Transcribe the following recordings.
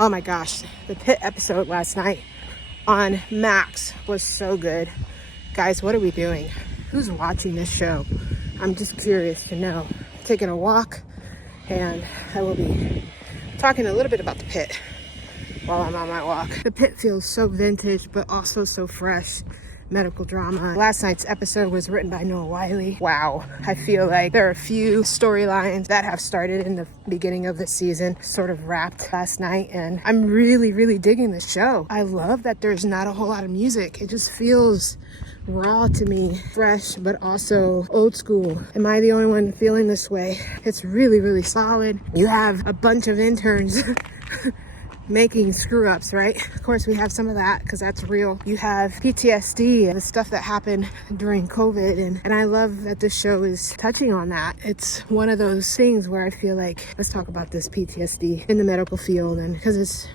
Oh my gosh, the Pitt episode last night on Max was so good. Guys, what are we doing? Who's watching this show? I'm just curious to know. Taking a walk, and I will be talking a little bit about the Pitt while I'm on my walk. The Pitt feels so vintage, but also so fresh. Medical drama. Last night's episode was written by Noah Wiley. Wow. I feel like there are a few storylines that have started in the beginning of the season, sort of wrapped last night, and I'm really digging the show. I love that there's not a whole lot of music. It just feels raw to me, fresh, but also old school. Am I the only one feeling this way? It's really solid. You have a bunch of interns making screw ups, right? Of course, we have some of that because that's real. You have PTSD and the stuff that happened during COVID, and I love that this show is touching on that. It's one of those things where I feel like, let's talk about this PTSD in the medical field, and because it's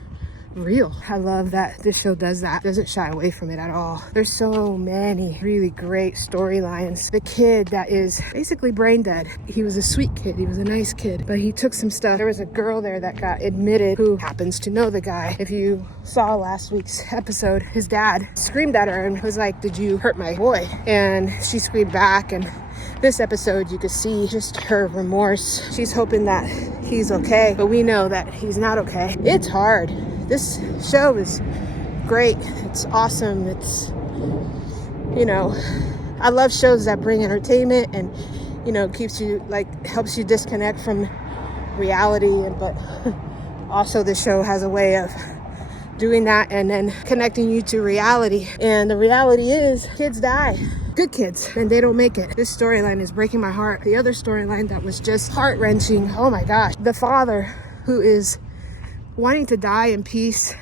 real. I love that this show does that, doesn't shy away from it at all. There's so many really great storylines. The kid that is basically brain dead, he was a sweet kid, he was a nice kid, but he took some stuff. There was a girl there that got admitted who happens to know the guy. If you saw last week's episode, his dad screamed at her and was like, "Did you hurt my boy?" And she screamed back, and this episode you could see just her remorse. She's hoping that he's okay, but we know that he's not okay. It's hard. This show is great. It's awesome. It's, I love shows that bring entertainment and, keeps you, helps you disconnect from reality. But also the show has a way of doing that and then connecting you to reality. And the reality is kids die. Good kids, and they don't make it. This storyline is breaking my heart. The other storyline that was just heart-wrenching, oh my gosh. The father who is wanting to die in peace,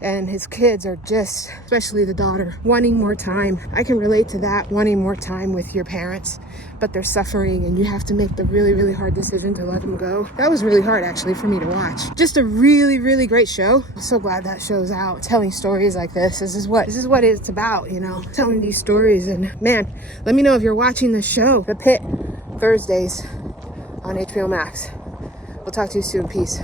and his kids are just, especially the daughter, wanting more time. I can relate to that, wanting more time with your parents, but they're suffering and you have to make the really hard decision to let them go. That was really hard actually for me to watch. Just a really great show. I'm so glad that show's out, telling stories like this. This is what it's about, telling these stories. And man, let me know if you're watching the show, The Pitt, Thursdays on HBO MAX. We'll talk to you soon. Peace.